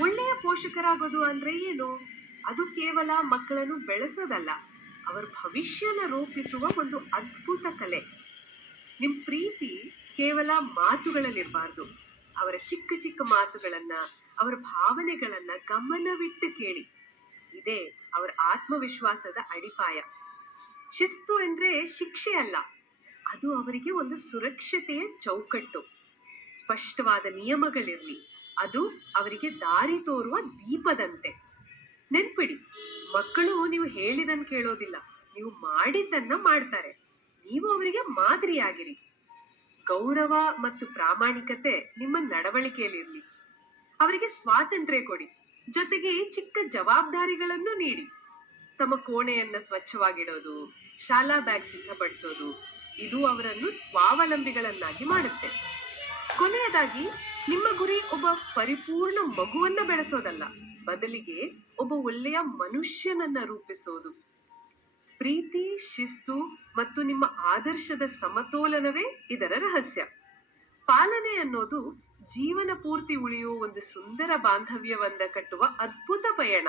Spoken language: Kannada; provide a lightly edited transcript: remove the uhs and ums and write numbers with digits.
ಒಳ್ಳೆಯ ಪೋಷಕರಾಗೋದು ಅಂದ್ರೆ ಏನು? ಅದು ಕೇವಲ ಮಕ್ಕಳನ್ನು ಬೆಳೆಸೋದಲ್ಲ, ಅವರ ಭವಿಷ್ಯನ ರೂಪಿಸುವ ಒಂದು ಅದ್ಭುತ ಕಲೆ. ನಿಮ್ ಪ್ರೀತಿ ಕೇವಲ ಮಾತುಗಳಲ್ಲಿರಬಾರ್ದು. ಅವರ ಚಿಕ್ಕ ಚಿಕ್ಕ ಮಾತುಗಳನ್ನ, ಅವರ ಭಾವನೆಗಳನ್ನ ಗಮನವಿಟ್ಟು ಕೇಳಿ. ಇದೇ ಅವರ ಆತ್ಮವಿಶ್ವಾಸದ ಅಡಿಪಾಯ. ಶಿಸ್ತು ಅಂದ್ರೆ ಶಿಕ್ಷೆ ಅಲ್ಲ, ಅದು ಅವರಿಗೆ ಒಂದು ಸುರಕ್ಷತೆಯ ಚೌಕಟ್ಟು. ಸ್ಪಷ್ಟವಾದ ನಿಯಮಗಳಿರ್ಲಿ, ಅದು ಅವರಿಗೆ ದಾರಿ ತೋರುವ ದೀಪದಂತೆ. ನೆನ್ಪಿಡಿ, ಮಕ್ಕಳು ನೀವು ಹೇಳಿದನ್ ಕೇಳೋದಿಲ್ಲ, ನೀವು ಮಾಡಿದ್ದನ್ನ ಮಾಡ್ತಾರೆ. ನೀವು ಅವರಿಗೆ ಮಾದರಿಯಾಗಿರಿ. ಗೌರವ ಮತ್ತು ಪ್ರಾಮಾಣಿಕತೆ ನಿಮ್ಮ ನಡವಳಿಕೆಯಲ್ಲಿರ್ಲಿ. ಅವರಿಗೆ ಸ್ವಾತಂತ್ರ್ಯ ಕೊಡಿ, ಜೊತೆಗೆ ಚಿಕ್ಕ ಜವಾಬ್ದಾರಿಗಳನ್ನು ನೀಡಿ. ತಮ್ಮ ಕೋಣೆಯನ್ನ ಸ್ವಚ್ಛವಾಗಿಡೋದು, ಶಾಲಾ ಬ್ಯಾಗ್ ಸಿದ್ಧಪಡಿಸೋದು, ಇದು ಅವರನ್ನು ಸ್ವಾವಲಂಬಿಗಳನ್ನಾಗಿ ಮಾಡುತ್ತೆ. ಕೊನೆಯದಾಗಿ, ನಿಮ್ಮ ಗುರಿ ಒಬ್ಬ ಪರಿಪೂರ್ಣ ಮಗುವನ್ನ ಬೆಳೆಸೋದಲ್ಲ, ಬದಲಿಗೆ ಒಬ್ಬ ಒಳ್ಳೆಯ ಮನುಷ್ಯನನ್ನ ರೂಪಿಸೋದು. ಪ್ರೀತಿ, ಶಿಸ್ತು ಮತ್ತು ನಿಮ್ಮ ಆದರ್ಶದ ಸಮತೋಲನವೇ ಇದರ ರಹಸ್ಯ. ಪಾಲನೆ ಅನ್ನೋದು ಜೀವನ ಪೂರ್ತಿ ಉಳಿಯುವ ಒಂದು ಸುಂದರ ಬಾಂಧವ್ಯವನ್ನ ಕಟ್ಟುವ ಅದ್ಭುತ ಪಯಣ.